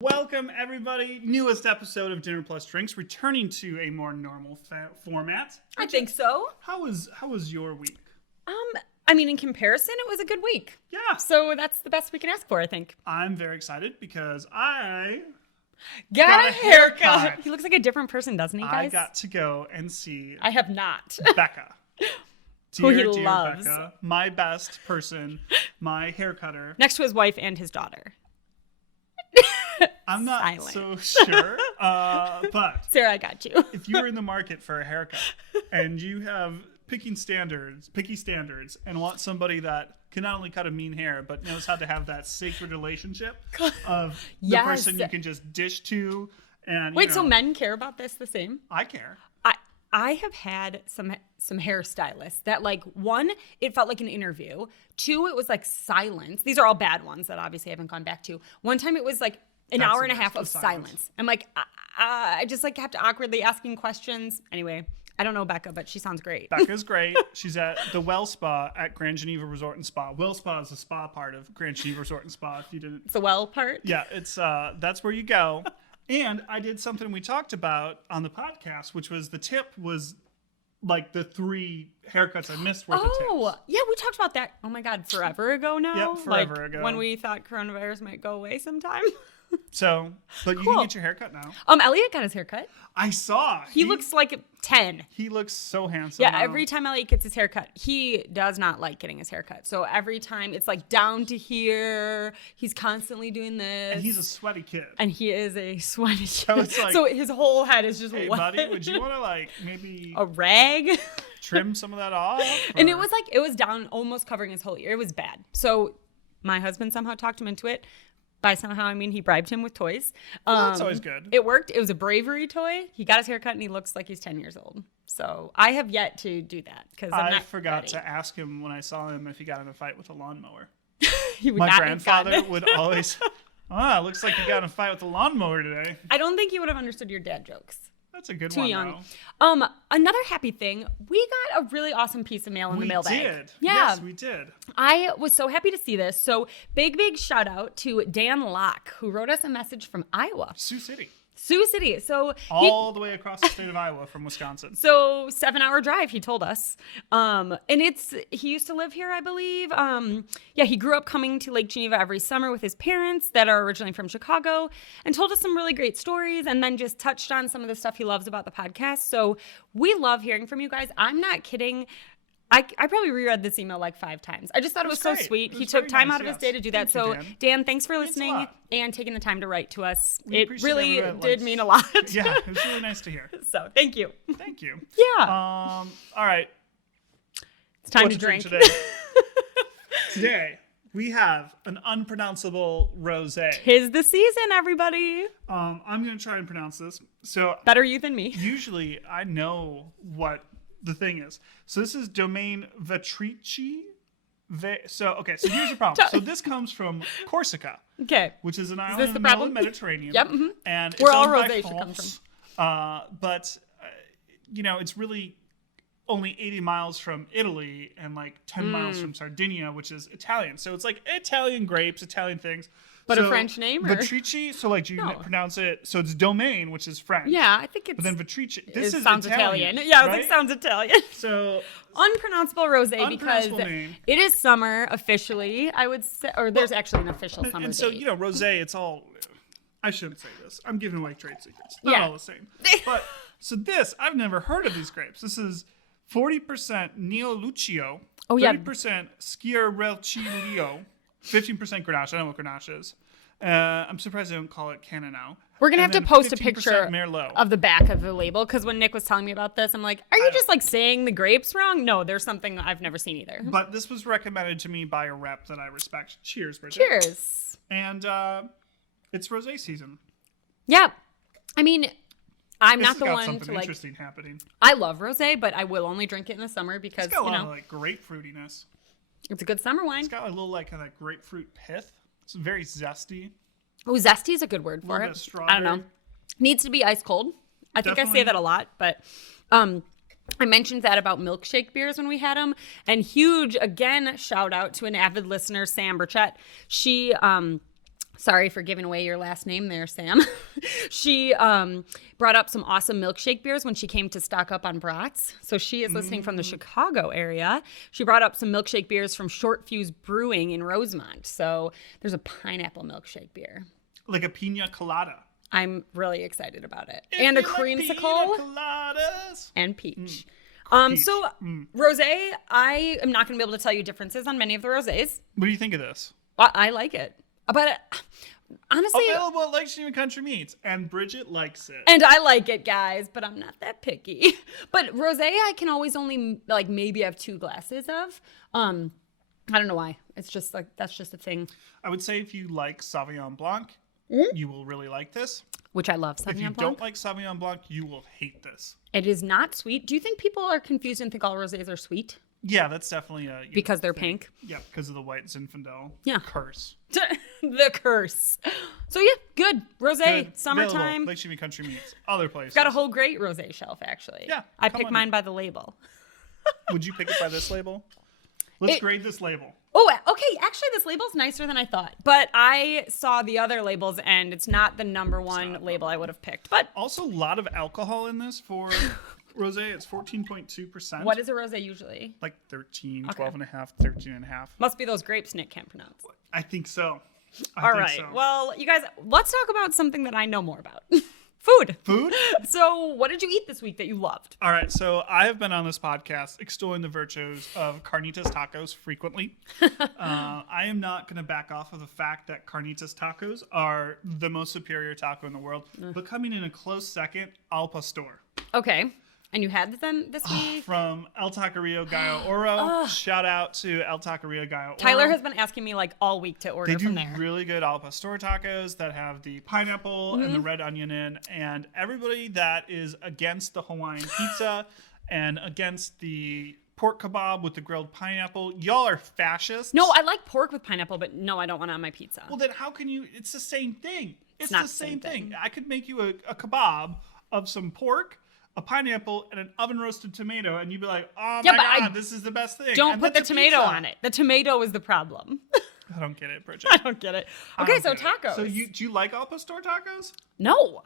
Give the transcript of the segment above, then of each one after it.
Welcome, everybody. Newest episode of Dinner Plus Drinks, returning to a more normal format. I think so. How was your week? I mean, in comparison, it was a good week. Yeah. So that's the best we can ask for, I think. I'm very excited because I got a haircut. haircut. He looks like a different person, doesn't he, guys? I got to go and see I have not. Becca. Who he Dear loves. Becca, my best person, my hair cutter. Next to his wife and his daughter. I'm not Silent. so sure, but Sarah, I got you. if you're in the market for a haircut and you have picky standards, and want somebody that can not only cut a mean hair, but knows how to have that sacred relationship of the Yes. person you can just dish to. And Wait, so men care about this the same? I care. I have had some hairstylists that, like, one, it felt like an interview. Two, it was like silence. These are all bad ones that obviously I haven't gone back to. One time it was like an hour and a half of silence. I'm like, I just like kept awkwardly asking questions. Anyway, I don't know Becca, but she sounds great. Becca's great. She's at the Well Spa at Grand Geneva Resort and Spa. Well Spa is the spa part of Grand Geneva Resort and Spa. If you didn't, It's the well part. yeah, it's that's where you go. And I did something we talked about on the podcast, which was the tip was like the 3 haircuts I missed worth of tips. Oh, yeah, we talked about that. Oh my God, forever ago now? Yep, forever ago. When we thought coronavirus might go away sometime. So, but you Cool. can get your haircut now. Elliot got his haircut. I saw. He looks like 10. He looks so handsome. Yeah, now. every time Elliot gets his haircut, he does not like getting his haircut. So every time it's like down to here, he's constantly doing this. And he's a sweaty kid. And he is a sweaty kid. So it's like, so his whole head is just Hey, wet. buddy, would you want to like maybe A rag? trim some of that off? And Or- it was down almost covering his whole ear. It was bad. So my husband somehow talked him into it. By somehow, I mean he bribed him with toys. that's always good. It worked. It was a bravery toy. He got his haircut and he looks like he's 10 years old. So I have yet to do that because I forgot to ask him when I saw him if he got in a fight with a lawnmower. He would My not have grandfather gotten it. would always, looks like you got in a fight with a lawnmower today. I don't think he would have understood your dad jokes. That's a good Too one, young. though. Another happy thing, we got a really awesome piece of mail in the mailbag. We did. Yeah. Yes, we did. I was so happy to see this. So big shout out to Dan Locke, who wrote us a message from Iowa. Sioux City. So All the way across the state of Iowa from Wisconsin. So 7-hour drive, he told us. And he used to live here, I believe. He grew up coming to Lake Geneva every summer with his parents that are originally from Chicago and told us some really great stories and then just touched on some of the stuff he loves about the podcast. So we love hearing from you guys. I'm not kidding. I probably reread this email like 5 times. I just thought it was so great. sweet. It He was took very time nice, out of his yes. day to do that. Thank you, So, Dan. Dan, thanks for a listening lot. and taking the time to write to us. We It appreciate really everyone that did likes- mean a lot. Yeah, it was really nice to hear. So, thank you. Thank you. Yeah. All right. It's time What to drink. today. Today, we have an unpronounceable rosé. Tis the season, everybody. I'm going to try and pronounce this. So Better you than me. usually I know what the thing is. So this is Domaine Vetrici. So here's the problem. So this comes from Corsica, Okay. which is an this island in the the middle of problem? the Mediterranean. Yep, mhm. And Where it's all owned by rosé should come France. But it's really only 80 miles from Italy and like 10 miles from Sardinia, which is Italian. So it's like Italian grapes, Italian things. But a So French name, or? Vetrici, so like do you No. pronounce it? So it's Domaine, which is French. Yeah, I think it's. But then Vetrici, it this is sounds Italian. Yeah, I was like, right? sounds Italian. So Unpronounceable rosé because Unpronounceable name. it is summer officially, I would say. Or there's actually an official summer and so date. rosé, it's all. I shouldn't say this. I'm giving away trade secrets. Not Yeah. all the same. But so this, I've never heard of these grapes. This is 40% Neoluccio, Oh, yeah. 30% Schiarelcilio, 15% Grenache. I know what Grenache is. I'm surprised they don't call it Cannonau. We're going to have And to then post a 15% picture Merlot. of the back of the label because when Nick was telling me about this, I'm like, are you just like saying the grapes wrong? No, there's something I've never seen either. But this was recommended to me by a rep that I respect. Cheers, Bridget. Cheers. And it's rosé season. Yeah. I mean, I'm This not has the got one something to like. interesting happening. I love rosé, but I will only drink it in the summer because, It's got a lot of like grapefruitiness. it's a good summer wine. It's got a little like kind of grapefruit pith. It's very zesty. Oh, zesty is a good word for little it. bit of I don't know. strawberry. Needs to be ice cold. I think I Definitely. say that a lot, but I mentioned that about milkshake beers when we had them. And huge, again, shout out to an avid listener, Sam Bridget. She Sorry for giving away your last name there, Sam. She brought up some awesome milkshake beers when she came to stock up on brats. So she is listening from the Chicago area. She brought up some milkshake beers from Short Fuse Brewing in Rosemont. So there's a pineapple milkshake beer. Like a pina colada. I'm really excited about it. If and a you like creamsicle pina coladas. and peach. Peach. So rosé, I am not going to be able to tell you differences on many of the rosés. What do you think of this? I like it. But honestly, Available at Lake Geneva Country Meats, and Bridget likes it. and I like it, guys, but I'm not that picky. But rosé, I can always only like maybe have 2 glasses of. I don't know why. It's just like that's just a thing. I would say if you like Sauvignon Blanc, you will really like this. Which I love. If you Sauvignon Blanc. don't like Sauvignon Blanc, you will hate this. It is not sweet. Do you think people are confused and think all rosés are sweet Yeah, that's definitely a because they're thing. pink? Yeah, because of the white Zinfandel curse. curse. The curse. So yeah, good rosé. Good. Summertime. Available, Lake Geneva Country Meats. Other places. Got a whole great rosé shelf actually. Yeah, I come picked on mine in. by the label. Would you pick it by this label? Let's It- grade this label. Oh, okay. Actually, this label's nicer than I thought. But I saw the other labels, and it's not the number one label I would have picked. But Also, a lot of alcohol in this for rosé. It's 14.2%. what is a rosé usually? Like 13, Okay. 12 and a half, 13 and a half. Must be those grapes Nick can't pronounce. I think so. All right. Well, you guys, let's talk about something that I know more about. Food. Food? So, what did you eat this week that you loved? All right, so I have been on this podcast extolling the virtues of carnitas tacos frequently. I am not going to back off of the fact that carnitas tacos are the most superior taco in the world, but coming in a close second, al pastor. Okay. And you had them this week? From El Taqueria Gallo Oro. Shout out to El Taqueria Gallo Oro. Tyler has been asking me like all week to order They do from there. really good al pastor tacos that have the pineapple and the red onion in. And everybody that is against the Hawaiian pizza and against the pork kebab with the grilled pineapple, y'all are fascists. No, I like pork with pineapple, but no, I don't want it on my pizza. Well, then how can you? It's the same thing. It's not the the same same thing. thing. I could make you a kebab of some pork, a pineapple, and an oven roasted tomato, and you'd be like, "Oh Yeah, my but I god, this is the best thing." Don't And put the that's a tomato pizza. on it. The tomato is the problem. I don't get it, Bridget. I don't get it. I Okay, don't so get it. tacos. So do you like al pastor tacos? No.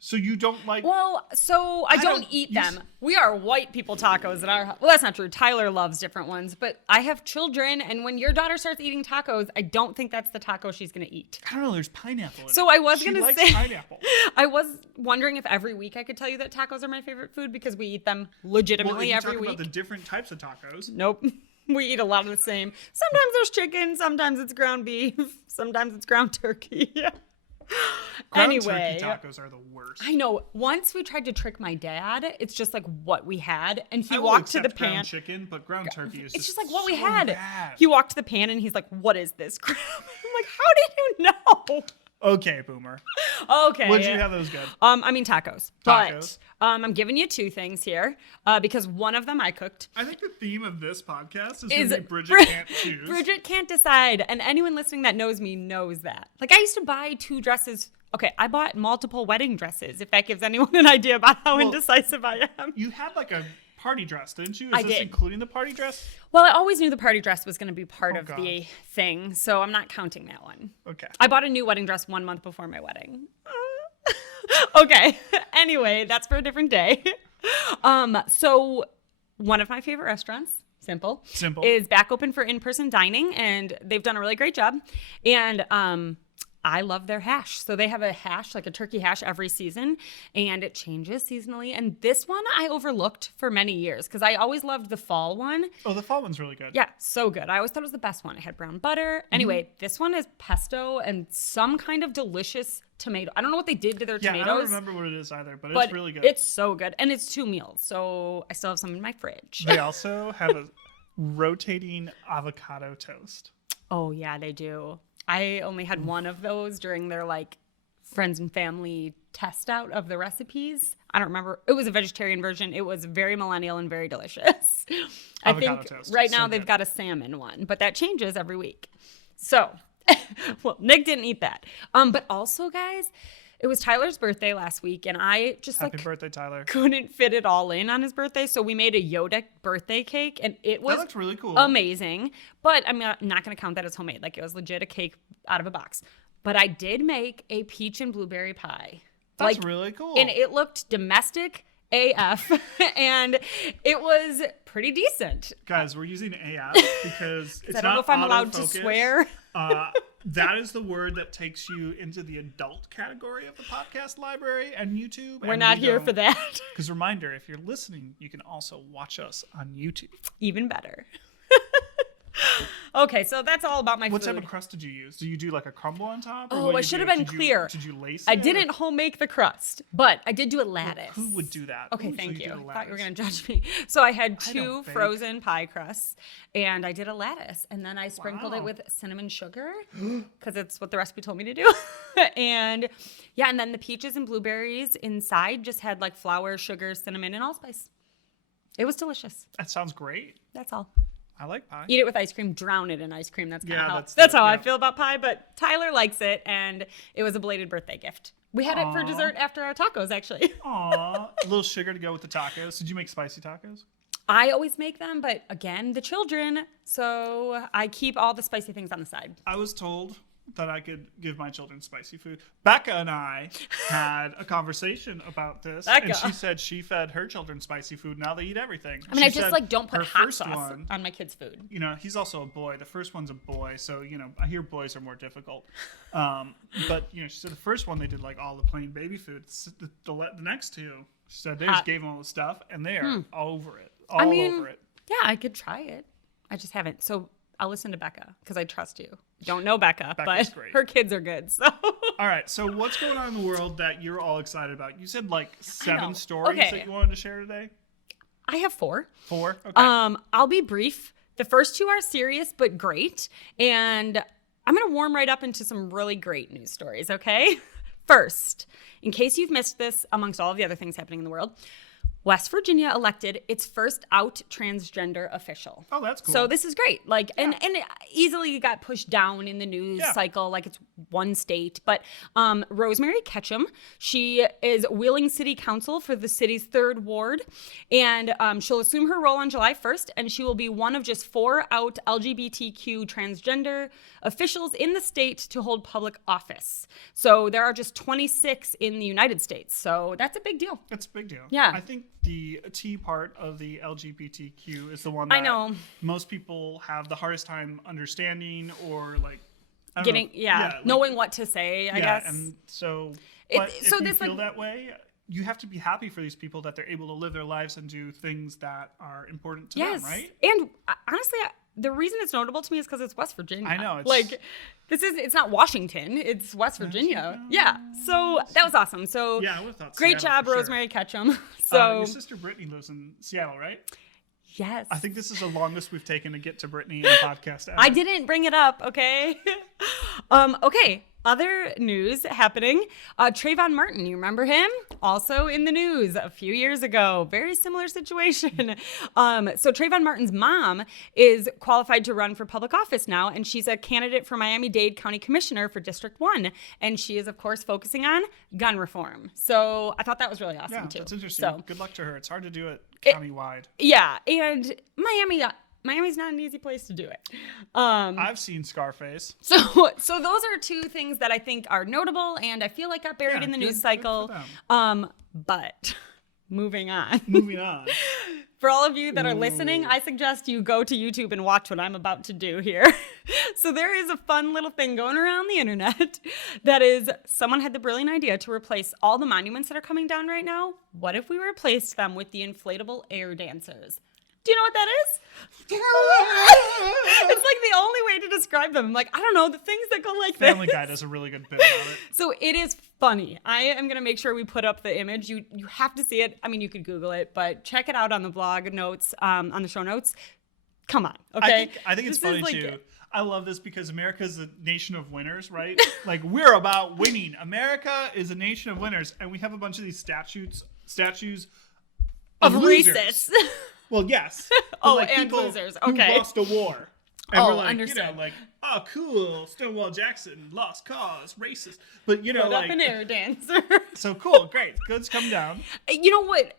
So you don't like? Well, so I don't don't- eat you them. We are white people tacos at our house. Well, that's not true. Tyler loves different ones, but I have children, and when your daughter starts eating tacos, I don't think that's the taco she's going to eat. I don't know. There's pineapple in So it. I was She gonna likes say- pineapple. I was wondering if every week I could tell you that tacos are my favorite food because we eat them Well, if legitimately you every talk week. about the different types of tacos, Nope. We eat a lot of the same. Sometimes there's chicken, sometimes it's ground beef, sometimes it's ground turkey. ground Anyway, turkey tacos are the worst. I know. Once we tried to trick my dad, it's just like what we had, and he I will walked to the accept ground pan. chicken, but ground turkey is It's just like what we so had. bad. He walked to the pan and he's like, "What is this crap?" I'm like, "How did you know?" Okay, boomer. Okay. Would you have those good? I mean tacos. Tacos. But I'm giving you 2 things here because one of them I cooked. I think the theme of this podcast is Is going to be Bridget can't choose. Bridget can't decide, and anyone listening that knows me knows that. Like I used to buy 2 dresses. Okay, I bought multiple wedding dresses. If that gives anyone an idea about how indecisive I am. You had like a party dress, didn't you? Is I this did. including the party dress? Well, I always knew the party dress was going to be part Oh, of God. the thing, so I'm not counting that one. Okay. I bought a new wedding dress 1 month before my wedding. Okay. Anyway, that's for a different day. So one of my favorite restaurants, Simple, is back open for in-person dining, and they've done a really great job. And I love their hash. So they have a hash, like a turkey hash every season, and it changes seasonally. And this one I overlooked for many years because I always loved the fall one. Oh, the fall one's really good. Yeah, so good. I always thought it was the best one. It had brown butter. Anyway, this one is pesto and some kind of delicious tomato. I don't know what they did to their Yeah, tomatoes. I don't remember what it is either, but but it's really good. It's so good. And it's 2 meals. So I still have some in my fridge. They also have a rotating avocado toast. Oh, yeah, they do. I only had one of those during their like friends and family test out of the recipes. I don't remember. It was a vegetarian version. It was very millennial and very delicious. I Avocado think toast. right So now they've good. got a salmon one, but that changes every week. So, well, Nick didn't eat that. But also, guys, it was Tyler's birthday last week, and I just Happy like birthday, Tyler. couldn't fit it all in on his birthday. So we made a Yoda birthday cake, and it was That looks really cool. amazing. But I'm not going to count that as homemade. Like it was legit a cake out of a box. but I did make a peach and blueberry pie. That's really cool. And it looked domestic AF, and it was pretty decent. Guys, we're using AF because it's I don't know if I'm allowed to swear. That is the word that takes you into the adult category of the podcast library and YouTube. We're not here for that. Because reminder, if you're listening, you can also watch us on YouTube. Even better. Okay, so that's all about my food. What type of crust did you use? Do you do like a crumble on top? Oh, I should have been clear. Did you lace it? I didn't home make the crust, but I did do a lattice. Who would do that? Okay, Ooh, thank so you. did a I thought you were lattice. going to judge me. So I had I 2 don't bake. frozen pie crusts, and I did a lattice, and then I sprinkled it Wow. with cinnamon sugar because it's what the recipe told me to do. And yeah, and then the peaches and blueberries inside just had like flour, sugar, cinnamon, and allspice. It was delicious. That sounds great. That's all. I like pie. Eat it with ice cream, drown it in ice cream. That's kind of how that's how I yeah. feel about pie. But Tyler likes it, and it was a belated birthday gift. We had it for dessert after our tacos, actually. Aw, a little sugar to go with the tacos. Did you make spicy tacos? I always make them, but again, the children. So I keep all the spicy things on the side. I was told that I could give my children spicy food. Becca and I had a conversation about this, and Becca. she said she fed her children spicy food. Now they eat everything. I mean, She I just said like don't put her hot first sauce one, on my kids' food. you know, he's also a boy. The first one's a boy, so you know, I hear boys are more difficult. But you know, she said the first one they did like all the plain baby food. The next two, she said they just gave them all the stuff, and they are all over it, all over it. Yeah, I could try it. I just haven't. So I'll listen to Becca because I trust you. Don't know Becca, Becca's but great. her kids are good. So All right, so what's going on in the world that you're all excited about? You said like 7 know. stories Okay. that you wanted to share today. I have 4. 4. Okay. I'll be brief. The first 2 are serious but great, and I'm going to warm right up into some really great news stories, okay? First, in case you've missed this amongst all of the other things happening in the world, West Virginia elected its first out transgender official. Oh, that's cool. So this is great. Like, and it easily got pushed down in the news cycle, like it's one state. But Rosemary Ketchum, she is Wheeling City Council for the city's 3rd ward. And she'll assume her role on July 1st. And she will be one of just 4 out LGBTQ transgender officials in the state to hold public office. So there are just 26 in the United States. So that's a big deal. That's a big deal. Yeah. I think the T part of the LGBTQ is the one that I know. most people have the hardest time understanding or like I don't Getting, know. like, knowing what to say, I guess. And so, It- but so if you this, feel like- that way, you have to be happy for these people that they're able to live their lives and do things that are important to them, right? And honestly, the reason it's notable to me is because it's West Virginia. I know, it's- Like, it's not Washington, it's West Virginia. Yeah. So that was awesome. So Yeah, I would have thought great Seattle job, for sure. Rosemary Ketchum. So, your sister Brittany lives in Seattle, right? yes. I think this is the longest we've taken to get to Brittany in a podcast ever. I didn't bring it up, okay? Okay, other news happening. Trayvon Martin, you remember him? Also in the news a few years ago. Very similar situation. So Trayvon Martin's mom is qualified to run for public office now, and she's a candidate for Miami-Dade County Commissioner for District 1. And she is, of course, focusing on gun reform. So I thought that was really awesome, Yeah, too. that's interesting. So, Good luck to her. It's hard to do it countywide. yeah, and Miami's not an easy place to do it. I've seen Scarface. So those are 2 things that I think are notable and I feel like got buried Yeah, in the good- news good cycle. for But moving on. Moving on. For all of you that are listening, I suggest you go to YouTube and watch what I'm about to do here. So there is a fun little thing going around the internet that is someone had the brilliant idea to replace all the monuments that are coming down right now. What if we replaced them with the inflatable air dancers? Do you know what that is? It's like the only way to describe them. I'm like, I don't know, the things that go like Family this. Guy does a really good bit about it. So it is funny. I am going to make sure we put up the image. You have to see it. I mean, you could Google it, but check it out on the blog notes, on the show notes. Come on, okay? I think it's This is funny like- too. I love this because America's a nation of winners, right? Like we're about winning. America is a nation of winners, and we have a bunch of these statues Of losers. racists. Well, yes. But Oh, like and people losers. who Okay. lost a war. And Oh, we're like, understood. like, oh, cool, Stonewall Jackson, lost cause, racist. But you know, Put up like, an air dancer. so cool, great, goods come down. You know what,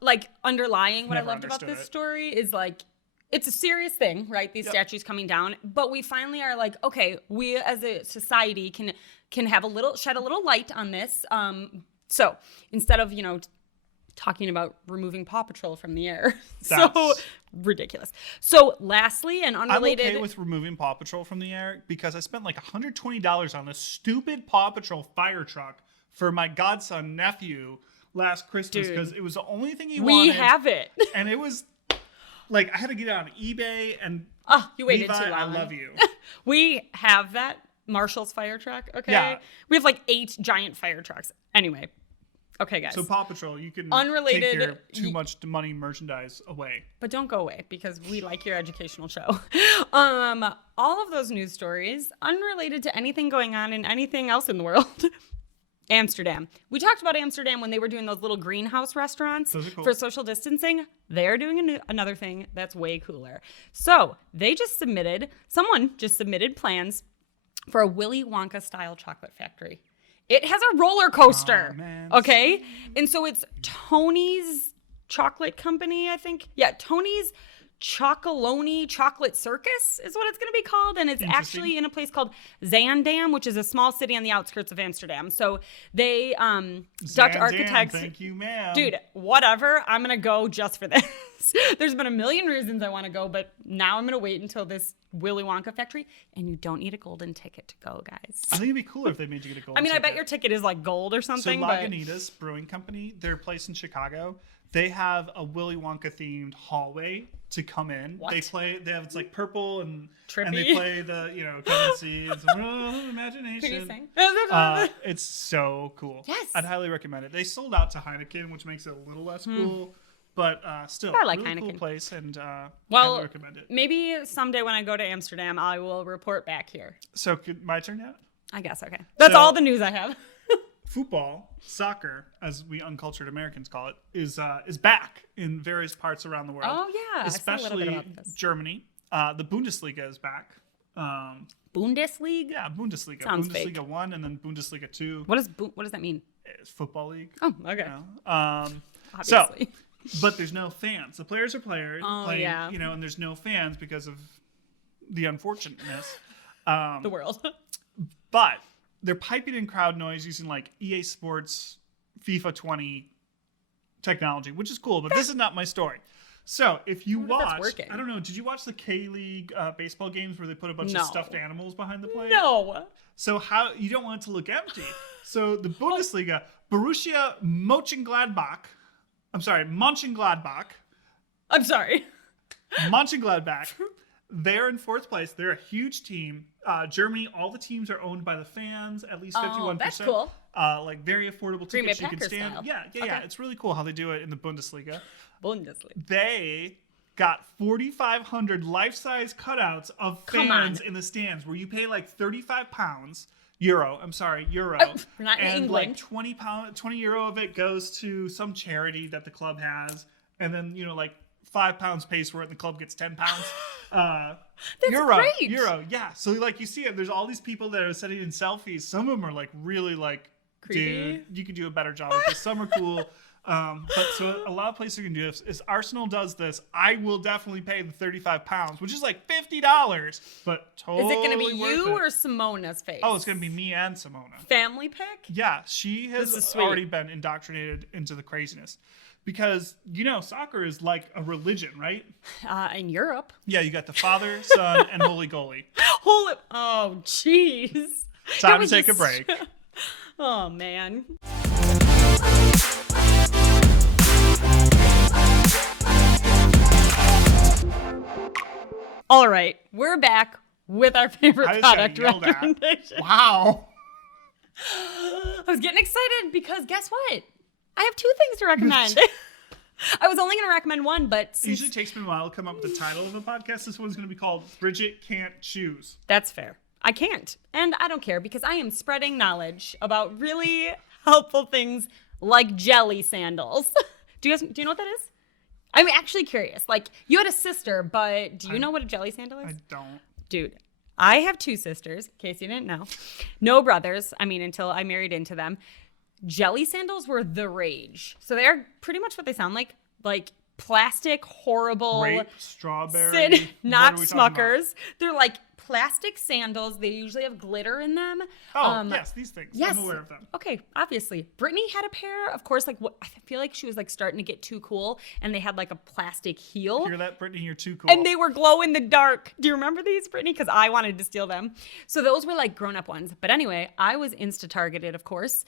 like underlying what Never I loved about understood this it. story is like, it's a serious thing, right? These statues coming down, but we finally are like, okay, we as a society can can have shed a little light on this. So instead of, talking about removing Paw Patrol from the air. So ridiculous. So lastly, and unrelated. I'm okay with removing Paw Patrol from the air because I spent like $120 on this stupid Paw Patrol fire truck for my godson nephew last Christmas because it was the only thing he wanted. We have it. And it was like I had to get it on eBay and you waited Levi, too long. I love you. We have that Marshall's fire truck, okay? Yeah. We have like 8 giant fire trucks. Anyway. Okay, guys. So Paw Patrol, you can Unrelated, take your too much money merchandise away. But don't go away because we like your educational show. All of those news stories, unrelated to anything going on in anything else in the world. Amsterdam. We talked about Amsterdam when they were doing those little greenhouse restaurants cool. for social distancing. They're doing another thing that's way cooler. So someone just submitted plans for a Willy Wonka style chocolate factory. It has a roller coaster, okay? And so it's Tony's Chocolate Company, I think. Yeah, Tony's Chocolonely Chocolate Circus is what it's going to be called. And it's actually in a place called Zaandam, which is a small city on the outskirts of Amsterdam. So they, Dutch architects. Thank you, ma'am. Dude, whatever. I'm going to go just for this. There's been a million reasons I want to go, but now I'm going to wait until this Willy Wonka factory. And you don't need a golden ticket to go, guys. I think it'd be cooler if they made you get a golden ticket. I bet your ticket is like gold or something. So Lagunitas Brewing Company, their place in Chicago, they have a Willy Wonka themed hallway to come in. What? It's like purple and Trippy. And they play the, come and see. It's imagination. It's so cool. Yes. I'd highly recommend it. They sold out to Heineken, which makes it a little less cool. But still, I like really Heineken. cool place, and well, I recommend it. Maybe someday when I go to Amsterdam, I will report back here. So, my turn yet? I guess, okay. That's all the news I have. Football, soccer, as we uncultured Americans call it, is back in various parts around the world. Oh, yeah. Especially I saw a little bit about this. Germany. The Bundesliga is back. Bundesliga? Yeah, Bundesliga. Sounds Bundesliga fake. 1 and then Bundesliga 2. What does that mean? It's football league. Oh, okay. So, Obviously. but there's no fans. The players are playing, yeah. And there's no fans because of the unfortunateness. The world. But they're piping in crowd noise using like EA Sports FIFA 20 technology, which is cool, but this is not my story. So if you watch, I don't know, did you watch the K-League baseball games where they put a bunch of stuffed animals behind the plate? No. So how you don't want it to look empty. So the Bundesliga, Borussia Mönchengladbach. They're in 4th place. They're a huge team. Germany, all the teams are owned by the fans, at least 51%. Oh, that's cool. Like very affordable tickets you can stand. Style. Yeah. It's really cool how they do it in the Bundesliga. Bundesliga. They got 4,500 life-size cutouts of fans in the stands where you pay like 35 pounds. Euro. We're not in and England. like 20 euro of it goes to some charity that the club has. And then, like £5 pays for it and the club gets £10. That's great. Euro. Yeah. So like you see it, there's all these people that are sending in selfies. Some of them are like really like, creepy. Dude, you could do a better job with this. Some are cool. But so a lot of places can do this. If Arsenal does this, I will definitely pay the £35, which is like $50, but totally. Is it going to be you or Simona's face? Oh, it's going to be me and Simona. Family pick? Yeah, she has already been indoctrinated into the craziness. Because, soccer is like a religion, right? In Europe. Yeah, you got the Father, Son, and Holy Goalie. Oh, jeez. Time to take a break. Oh, man. All right, we're back with our favorite product recommendation. Wow. I was getting excited because guess what? I have 2 things to recommend. I was only going to recommend one, but it usually takes me a while to come up with the title of a podcast. This one's going to be called Bridget Can't Choose. That's fair. I can't. And I don't care because I am spreading knowledge about really helpful things like jelly sandals. Do you know what that is? I'm actually curious. Like, you had a sister, but do you know what a jelly sandal is? I don't. Dude, I have 2 sisters, in case you didn't know. No brothers. Until I married into them. Jelly sandals were the rage. So they're pretty much what they sound like. Like plastic, horrible. Grape, strawberry. Not Smuckers. They're like plastic sandals. They usually have glitter in them. Oh, yes, these things. Yes. I'm aware of them. Okay, obviously. Brittany had a pair. Of course, like I feel like she was like starting to get too cool, and they had like a plastic heel. Hear that, Brittany? You're too cool. And they were glow in the dark. Do you remember these, Brittany? Because I wanted to steal them. So those were like grown-up ones. But anyway, I was Insta-targeted, of course,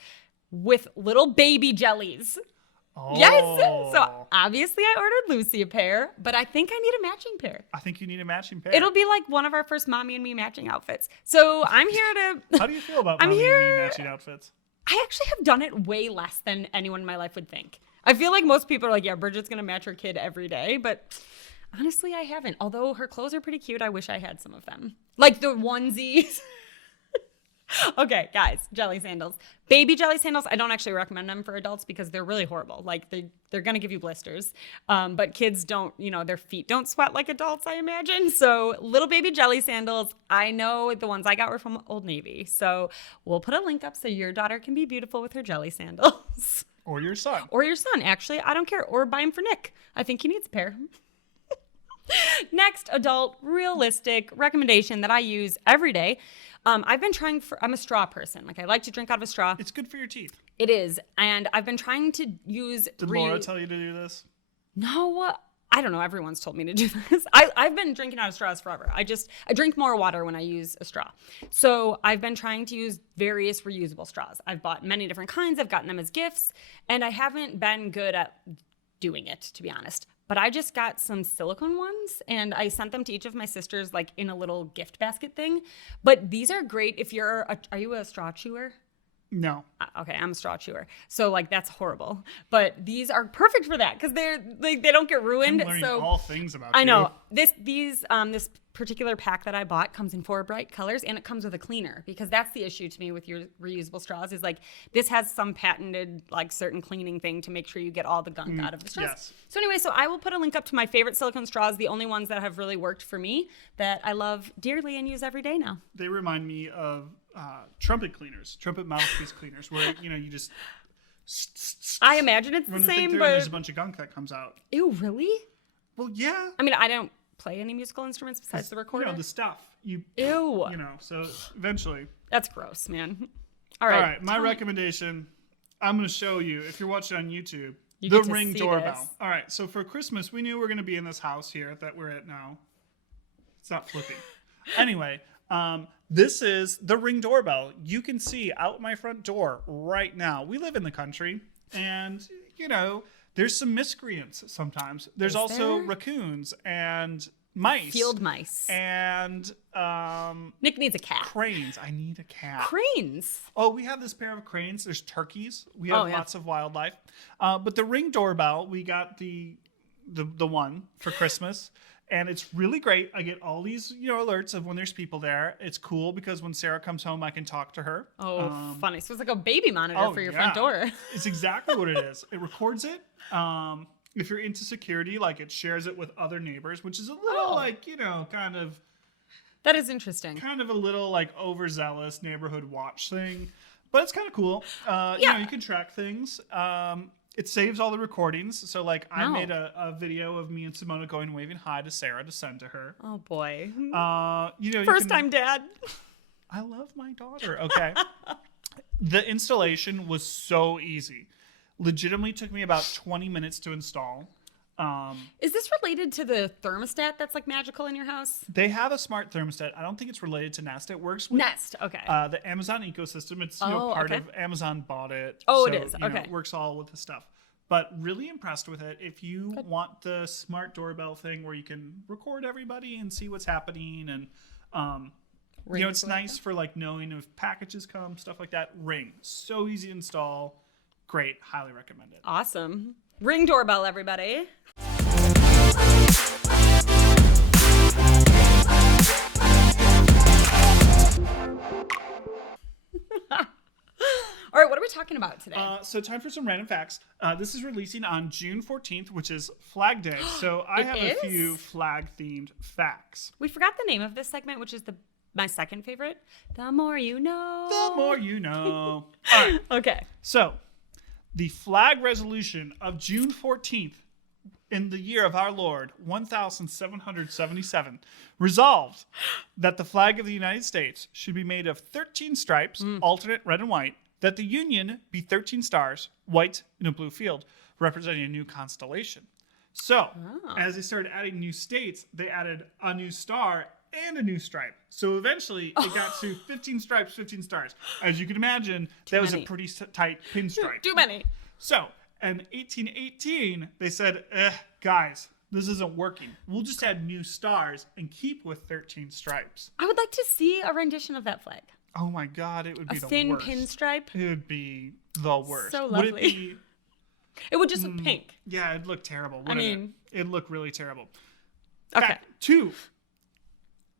with little baby jellies. Oh. Yes. So obviously I ordered Lucy a pair, but I think I need a matching pair. I think you need a matching pair. It'll be like one of our first mommy and me matching outfits. So I'm here to... How do you feel about mommy and me matching outfits? I actually have done it way less than anyone in my life would think. I feel like most people are like, yeah, Bridget's going to match her kid every day, but honestly, I haven't. Although her clothes are pretty cute, I wish I had some of them. Like the onesies. Okay, guys, jelly sandals. Baby jelly sandals, I don't actually recommend them for adults because they're really horrible. Like they're going to give you blisters. But kids don't, their feet don't sweat like adults, I imagine. So little baby jelly sandals, I know the ones I got were from Old Navy. So we'll put a link up so your daughter can be beautiful with her jelly sandals. Or your son. Or your son, actually. I don't care. Or buy him for Nick. I think he needs a pair. Next, adult, realistic recommendation that I use every day. I'm a straw person. Like I like to drink out of a straw. It's good for your teeth. It is. And I've been trying to use... Did Laura tell you to do this? No, I don't know. Everyone's told me to do this. I've been drinking out of straws forever. I drink more water when I use a straw. So I've been trying to use various reusable straws. I've bought many different kinds. I've gotten them as gifts. And I haven't been good at doing it, to be honest. But I just got some silicone ones and I sent them to each of my sisters like in a little gift basket thing. But these are great if are you a straw chewer? No. Okay, I'm a straw chewer. So like that's horrible. But these are perfect for that because they're like they don't get ruined. I'm learning all things about I know. you. This particular pack that I bought comes in 4 bright colors and it comes with a cleaner because that's the issue to me with your reusable straws is like this has some patented like certain cleaning thing to make sure you get all the gunk out of the straws. Yes. So anyway, so I will put a link up to my favorite silicone straws, the only ones that have really worked for me that I love dearly and use every day now. They remind me of trumpet mouthpiece cleaners where, you just... I imagine it's the same, but... there's a bunch of gunk that comes out. Ew, really? Well, yeah. I mean, I don't play any musical instruments besides the recorder. The stuff. Ew. So eventually. That's gross, man. All right. My recommendation, I'm going to show you, if you're watching on YouTube, the Ring doorbell. This. All right. So for Christmas, we knew we were going to be in this house here that we're at now. It's not flipping. Anyway, this is the Ring doorbell. You can see out my front door right now. We live in the country and, there's some miscreants sometimes. There's also raccoons and mice. Field mice. And Nick needs a cat. Cranes. I need a cat. Cranes? Oh, we have this pair of cranes. There's turkeys. We have lots of wildlife. But the Ring doorbell, we got the one for Christmas. And it's really great. I get all these, alerts of when there's people there. It's cool because when Sarah comes home, I can talk to her. Oh, funny. So it's like a baby monitor for your front door. It's exactly what it is. It records it. If you're into security, like it shares it with other neighbors, which is a little kind of... That is interesting. Kind of a little like overzealous neighborhood watch thing. But it's kind of cool. You can track things. It saves all the recordings. So, I made a video of me and Simona going and waving hi to Sarah to send to her. Oh, boy. First time dad. I love my daughter. Okay. The installation was so easy. Legitimately took me about 20 minutes to install. Is this related to the thermostat that's magical in your house? They have a smart thermostat. I don't think it's related to Nest. It works with Nest. Okay. The Amazon ecosystem. It's part of Amazon bought it. Oh, so, it is. Okay. It works all with the stuff. But really impressed with it. If you want the smart doorbell thing where you can record everybody and see what's happening and it's nice for knowing if packages come, stuff like that. Ring. So easy to install. Great. Highly recommend it. Awesome. Ring doorbell, everybody. All right, what are we talking about today? So time for some random facts. This is releasing on June 14th, which is Flag Day. So I have a few flag-themed facts. We forgot the name of this segment, which is my second favorite. The more you know. The more you know. All right. Okay. So the flag resolution of June 14th in the year of our Lord, 1777, resolved that the flag of the United States should be made of 13 stripes, alternate red and white, that the Union be 13 stars, white in a blue field, representing a new constellation. So, as they started adding new states, they added a new star and a new stripe. So eventually, it got to 15 stripes, 15 stars. As you can imagine, that was a pretty tight pinstripe. Too many. So, in 1818, they said, guys, this isn't working. We'll just add new stars and keep with 13 stripes. I would like to see a rendition of that flag. Oh my God, it would be the worst. A thin pinstripe. It would be the worst. So lovely. Would it be... It would just look pink. Yeah, it'd look terrible. I mean... It'd look really terrible. Okay.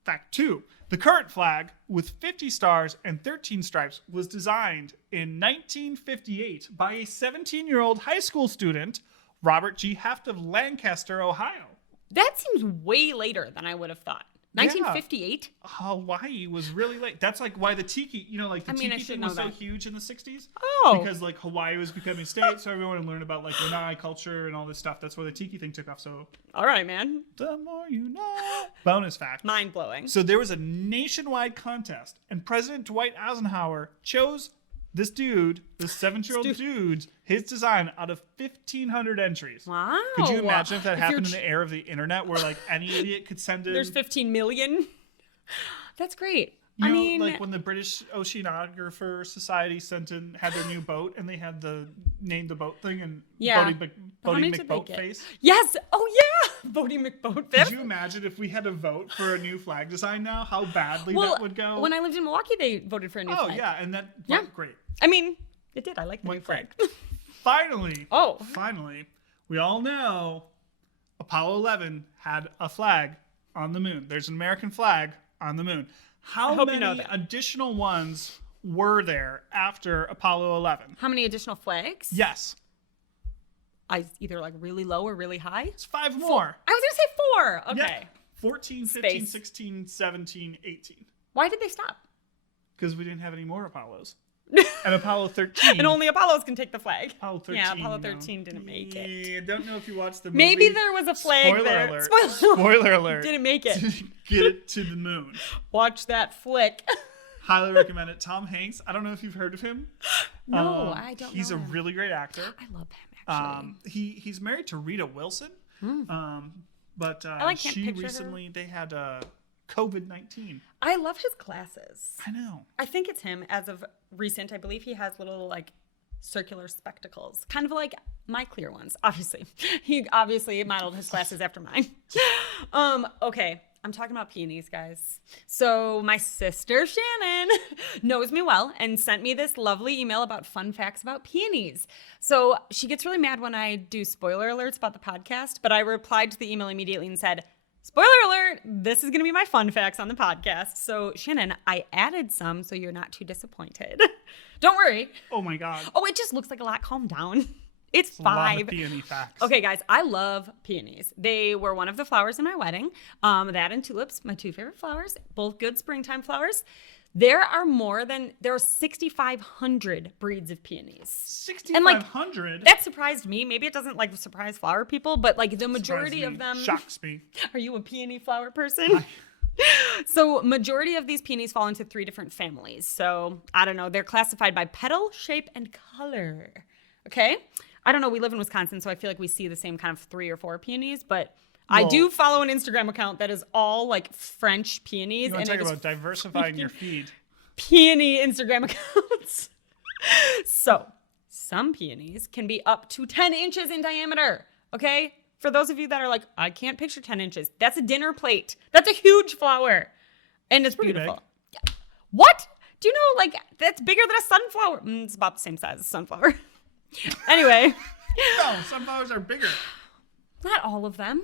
Fact two. The current flag, with 50 stars and 13 stripes, was designed in 1958 by a 17-year-old high school student, Robert G. Heft of Lancaster, Ohio. That seems way later than I would have thought. 1958? Hawaii was really late. That's like why the tiki, tiki thing was so huge in the 60s. Oh. Because like Hawaii was becoming a state, so everyone would learn about like Lanai culture and all this stuff. That's why the tiki thing took off. So, all right, man. The more you know. Bonus fact. Mind blowing. So there was a nationwide contest, and President Dwight Eisenhower chose this 7-year-old dude, his design out of 1,500 entries. Wow. Could you imagine if that happened in the era of the internet where like any idiot could send in... There's 15 million? That's great. Like when the British Oceanographer Society had their new boat and they had named the boat thing and Bodie McBoatface. Yes. Oh yeah. Bodie McBoatface. Could you imagine if we had to vote for a new flag design now? How badly that would go? When I lived in Milwaukee, they voted for a new flag. Oh yeah, and that great. I mean, it did. I like the new flag. Finally. Oh. Finally, we all know Apollo 11 had a flag on the moon. There's an American flag on the moon. How many additional ones were there after Apollo 11? How many additional flags? Yes. Either like really low or really high? It's 5 more. I was going to say 4. Okay. Yeah. 14, 15, 16, 17, 18. Why did they stop? Because we didn't have any more Apollos. And Apollo 13. And only Apollos can take the flag. Apollo 13. Yeah, Apollo 13 didn't make it. I don't know if you watched the movie. Maybe there was a flag there. Alert. Spoiler alert. Didn't make it. Get it to the moon. Watch that flick. Highly recommend it. Tom Hanks. I don't know if you've heard of him. No, I don't know. He's a really great actor. I love him, actually. He's married to Rita Wilson. But she recently, they had COVID-19. I love his glasses. I know. I think it's him as of recent. I believe he has little like circular spectacles, kind of like my clear ones. Obviously, he obviously modeled his glasses after mine. Okay, I'm talking about peonies, guys. So my sister Shannon knows me well and sent me this lovely email about fun facts about peonies. So she gets really mad when I do spoiler alerts about the podcast, but I replied to the email immediately and said, spoiler alert, this is going to be my fun facts on the podcast. So, Shannon, I added some so you're not too disappointed. Don't worry. Oh, my God. Oh, it just looks like a lot. Calm down. It's 5. A lot of peony facts. Okay, guys, I love peonies. They were one of the flowers in my wedding. That and tulips, my 2 favorite flowers, both good springtime flowers. There are 6,500 breeds of peonies. 6,500? That surprised me. Maybe it doesn't like surprise flower people, but like the majority of them shocks me. Are you a peony flower person? So majority of these peonies fall into 3 different families. So I don't know. They're classified by petal, shape, and color. Okay. I don't know. We live in Wisconsin, so I feel like we see the same kind of 3 or 4 peonies, but I do follow an Instagram account that is all like French peonies. You want to talk about diversifying your feed? Peony Instagram accounts. So some peonies can be up to 10 inches in diameter. Okay. For those of you that are like, I can't picture 10 inches. That's a dinner plate. That's a huge flower. And it's beautiful. Yeah. What? Do you know, like, that's bigger than a sunflower? It's about the same size as a sunflower. Anyway. No, sunflowers are bigger. Not all of them.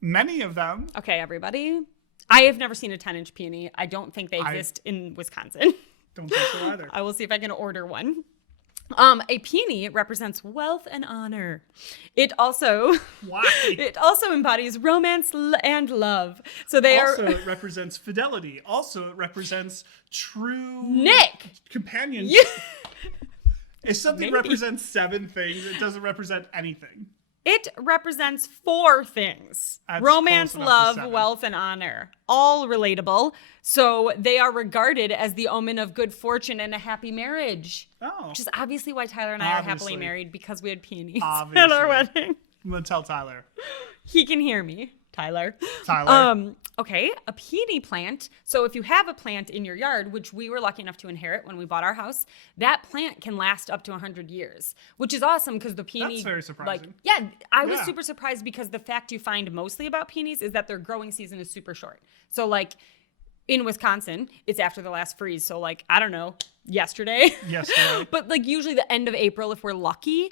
Many of them. Okay, everybody. I have never seen a 10-inch peony. I don't think they exist in Wisconsin. Don't think so either. I will see if I can order one. A peony represents wealth and honor. It also embodies romance and love. So it represents fidelity. Also, it represents true companionship. Yeah. If something represents 7 things, it doesn't represent anything. It represents 4 things. That's Romance, close enough to love, 7. wealth, and honor. All relatable. So they are regarded as the omen of good fortune and a happy marriage. Oh. Which is obviously why Tyler and I are happily Obviously. married, because we had peonies Obviously. at our wedding. I'm going to tell Tyler. He can hear me, Tyler. Okay, a peony plant. So if you have a plant in your yard, which we were lucky enough to inherit when we bought our house, that plant can last up to 100 years, which is awesome because the peony. That's very surprising. I was super surprised because the fact you find mostly about peonies is that their growing season is super short. So like in Wisconsin, it's after the last freeze. So like, I don't know, yesterday. But like usually the end of April, if we're lucky,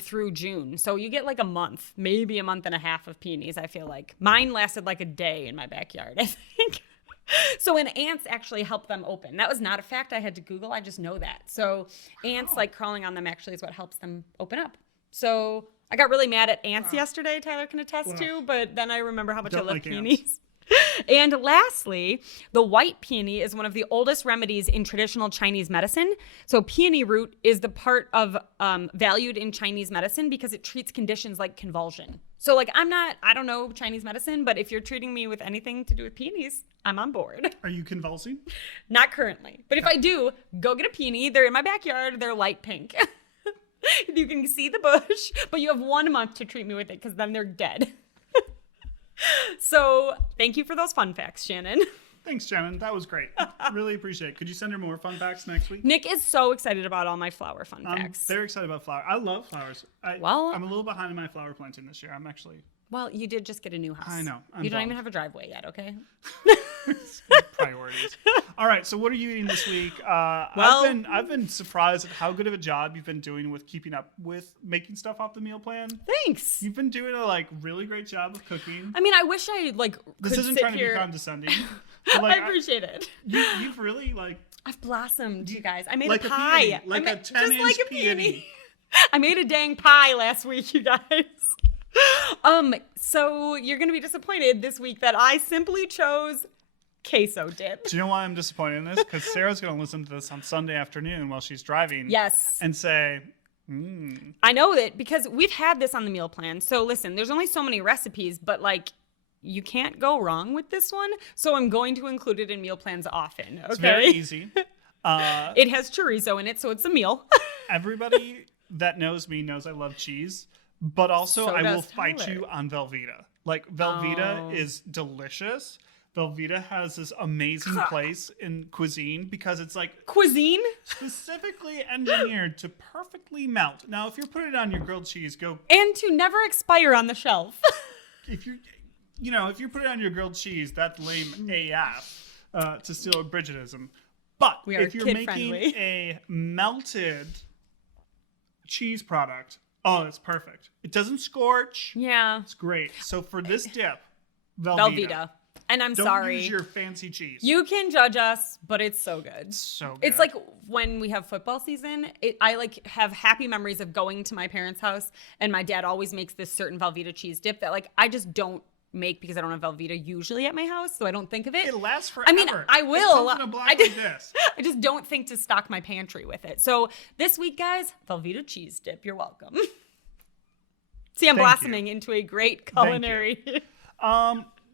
through June. So you get like a month, maybe a month and a half of peonies, I feel like. Mine lasted like a day in my backyard, I think. So and ants actually help them open. That was not a fact I had to Google. I just know that. So ants like crawling on them actually is what helps them open up. So I got really mad at ants yesterday, Tyler can attest to, but then I remember how much I love peonies. And lastly, the white peony is one of the oldest remedies in traditional Chinese medicine. So peony root is the part of valued in Chinese medicine because it treats conditions like convulsion. So like I don't know Chinese medicine, but if you're treating me with anything to do with peonies, I'm on board. Are you convulsing? Not currently. But if I do, go get a peony. They're in my backyard. They're light pink. You can see the bush, but you have 1 month to treat me with it because then they're dead. So thank you for those fun facts, Shannon. Thanks, Shannon. That was great. Really appreciate it. Could you send her more fun facts next week? Nick is so excited about all my flower fun facts. I'm very excited about flowers. I love flowers. I'm a little behind in my flower planting this year. Well, you did just get a new house. I know. You don't even have a driveway yet, okay? Priorities. All right. So what are you eating this week? I've been surprised at how good of a job you've been doing with keeping up with making stuff off the meal plan. Thanks. You've been doing a really great job of cooking. I mean, I wish I This isn't trying to be condescending. But, I appreciate it. You've really I've blossomed, you guys. I made like a pie. A peony, a 10-inch peony. I made a dang pie last week, you guys. So you're gonna be disappointed this week that I simply chose queso dip. Do you know why I'm disappointed in this? Because Sarah's gonna listen to this on Sunday afternoon while she's driving. Yes. And say, I know that because we've had this on the meal plan. So listen, there's only so many recipes, but you can't go wrong with this one. So I'm going to include it in meal plans often. Okay? It's very easy. It has chorizo in it, so it's a meal. Everybody that knows me knows I love cheese, but also I will fight you on Velveeta. Velveeta is delicious. Velveeta has this amazing place in cuisine because it's cuisine specifically engineered to perfectly melt. Now, if you're putting it on your grilled cheese, and to never expire on the shelf. If you put it on your grilled cheese, that's lame AF, to steal a Bridgetism. But if you're making a melted cheese product, it's perfect. It doesn't scorch. Yeah. It's great. So for this dip, Velveeta. And I'm Don't sorry. use your fancy cheese. You can judge us, but it's so good. So good. It's like when we have football season, I have happy memories of going to my parents' house, and my dad always makes this certain Velveeta cheese dip that I just don't make because I don't have Velveeta usually at my house, so I don't think of it. It lasts forever. I mean, I will. It comes in a block like this. I just don't think to stock my pantry with it. So this week, guys, Velveeta cheese dip. You're welcome. See, I'm blossoming into a great culinary.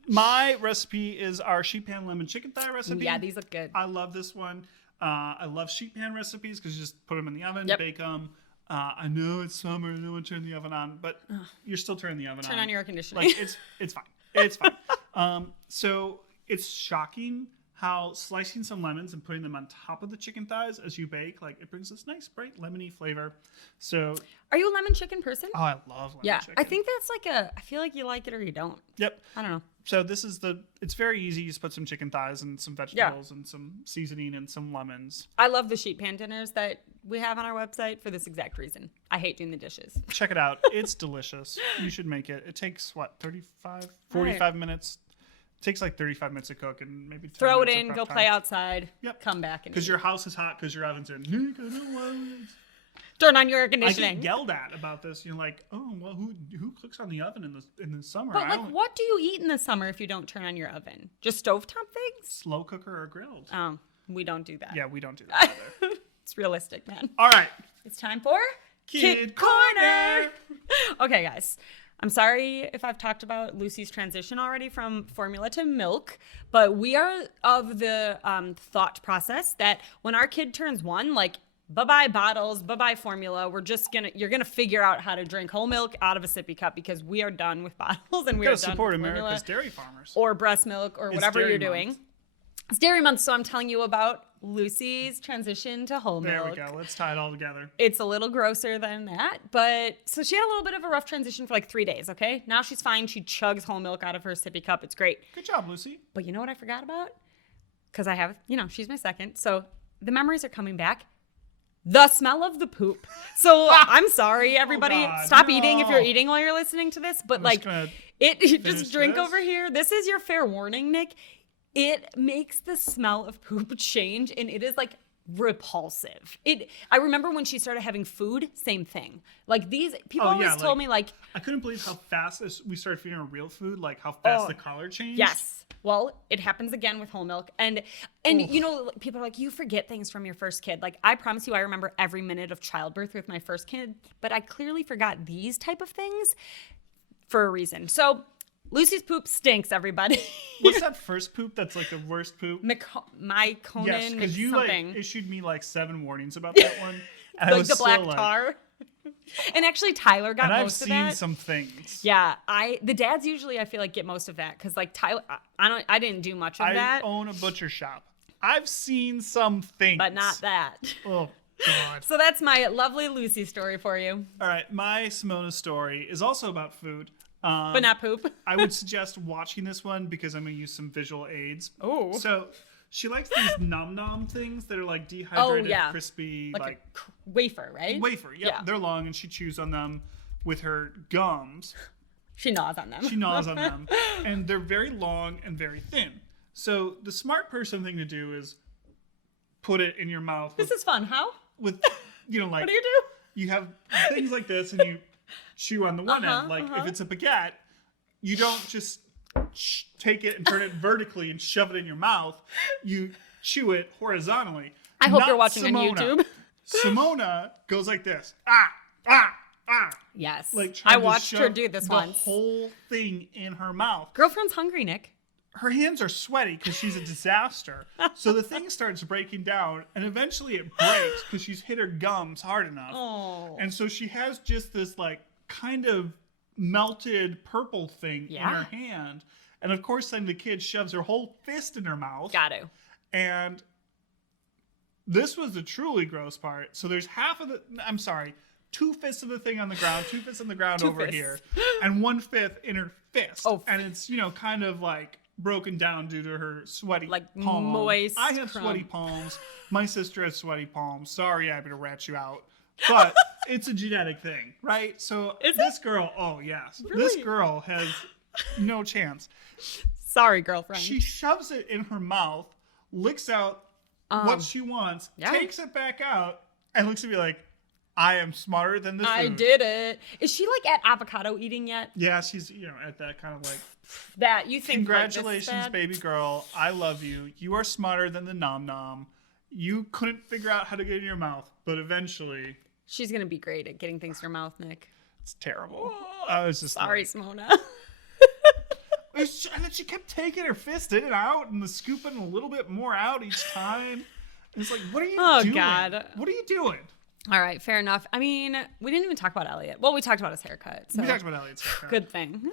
My recipe is our sheet pan lemon chicken thigh recipe. Yeah, these look good. I love this one. I love sheet pan recipes because you just put them in the oven, bake them. I know it's summer, no one turned the oven on, but you're still turning the oven on. Turn on your air conditioning. It's fine. It's fine. So it's shocking how slicing some lemons and putting them on top of the chicken thighs as you bake, it brings this nice, bright, lemony flavor. So, are you a lemon chicken person? Oh, I love lemon chicken. I think that's I feel like you like it or you don't. Yep. I don't know. So it's very easy. You just put some chicken thighs and some vegetables and some seasoning and some lemons. I love the sheet pan dinners that we have on our website for this exact reason. I hate doing the dishes. Check it out. It's delicious. You should make it. It takes 45 minutes. It takes 35 minutes to cook and maybe 10 throw it minutes in, go play outside, come back. Because your house is hot because your oven's in. Turn on your air conditioning. I get yelled at about this. You're like, oh, well, who cooks on the oven in the summer? But what do you eat in the summer if you don't turn on your oven? Just stovetop things? Slow cooker or grilled. Oh, we don't do that. Yeah, we don't do that either. It's realistic, man. All right. It's time for Kid Corner. Okay, guys. I'm sorry if I've talked about Lucy's transition already from formula to milk, but we are of the thought process that when our kid turns 1, like, bye-bye bottles, bye-bye formula. You're gonna figure out how to drink whole milk out of a sippy cup because we are done with bottles and we are done support with America's dairy farmers. or breast milk or whatever you're doing. It's Dairy Month, so I'm telling you about Lucy's transition to whole milk. There we go. Let's tie it all together. It's a little grosser than that, but so she had a little bit of a rough transition for like 3 days, okay? Now she's fine. She chugs whole milk out of her sippy cup. It's great. Good job, Lucy. But you know what I forgot about? Because I have, she's my second. So the memories are coming back. The smell of the poop. So I'm sorry, everybody. Stop eating if you're eating while you're listening to this. But just drink over here. This is your fair warning, Nick. It makes the smell of poop change, and it is like repulsive. I remember when she started having food, same thing. Like these people always told me like I couldn't believe how fast we started feeding her real food, like how fast the color changed. Yes. Well, it happens again with whole milk. And people are like, you forget things from your first kid. Like, I promise you, I remember every minute of childbirth with my first kid, but I clearly forgot these type of things for a reason. So Lucy's poop stinks, everybody. What's that first poop that's like the worst poop? Myconin. Yes, because you issued me like 7 warnings about that one. And like the black tar. And actually, Tyler got most of that. And I've seen some things. Yeah, the dads usually I feel like get most of that because like Tyler, I didn't do much of that. I own a butcher shop. I've seen some things, but not that. Oh God! So that's my lovely Lucy story for you. All right, my Simona story is also about food. But not poop. I would suggest watching this one because I'm going to use some visual aids. Oh. So she likes these nom-nom things that are like dehydrated, crispy. Like a wafer, right? Wafer, yeah. They're long and she chews on them with her gums. She gnaws on them. And they're very long and very thin. So the smart person thing to do is put it in your mouth. This is fun. How? With, like... What do you do? You have things like this and you chew on the one end. Like if it's a baguette, you don't just take it and turn it vertically and shove it in your mouth. You chew it horizontally. I hope you're watching on YouTube. Simona goes like this. Ah, ah, ah. Yes. Like I watched her do this once. The whole thing in her mouth. Girlfriend's hungry, Nick. Her hands are sweaty because she's a disaster. So the thing starts breaking down, and eventually it breaks because she's hit her gums hard enough. Oh. And so she has just this like kind of melted purple thing in her hand. And of course, then the kid shoves her whole fist in her mouth. Got to. And this was the truly gross part. So there's 2 fists of the thing on the ground, 2 fists on the ground over here, and 1/5 in her fist. Oh. And it's, kind of like broken down due to her sweaty palms. Moist. I have sweaty palms. My sister has sweaty palms. Sorry, I'm going to rat you out. But it's a genetic thing, right? So this girl, oh yes. Really? This girl has no chance. Sorry, girlfriend. She shoves it in her mouth, licks out what she wants, takes it back out, and looks at me like, I am smarter than this food. I did it. Is she like at avocado eating yet? Yeah, she's, at that kind of like. That you think congratulations, like, baby girl. I love you. You are smarter than the nom nom. You couldn't figure out how to get it in your mouth, but eventually. She's going to be great at getting things in her mouth, Nick. It's terrible. I was just sorry, Simona. And then she kept taking her fist in and out and scooping a little bit more out each time. And it's like, what are you doing? Oh, God. What are you doing? All right, fair enough. I mean, we didn't even talk about Elliot. Well, we talked about his haircut. So. We talked about Elliot's haircut. Good thing.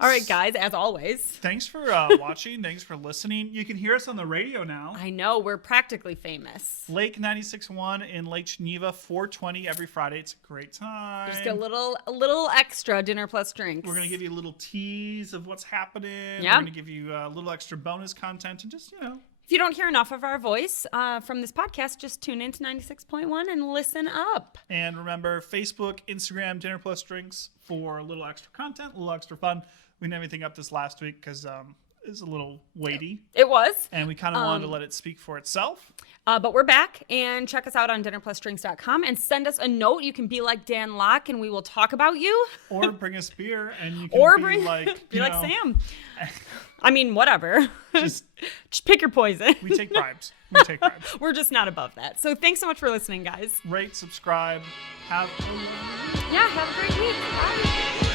All right, guys, as always. Thanks for watching. Thanks for listening. You can hear us on the radio now. I know. We're practically famous. Lake 96.1 in Lake Geneva, 4:20 every Friday. It's a great time. Just get a little extra dinner plus drinks. We're going to give you a little tease of what's happening. Yep. We're going to give you a little extra bonus content and just, If you don't hear enough of our voice from this podcast, just tune in to 96.1 and listen up. And remember, Facebook, Instagram, Dinner Plus Drinks for a little extra content, a little extra fun. We didn't have anything up this last week because is a little weighty. It was. And we kind of wanted to let it speak for itself. But we're back, and check us out on dinnerplusdrinks.com and send us a note. You can be like Dan Locke, and we will talk about you. Or bring us beer, and you can be like... be like Sam. I mean, whatever. Just pick your poison. We take bribes. We're just not above that. So thanks so much for listening, guys. Rate, subscribe. Have a great week. Bye.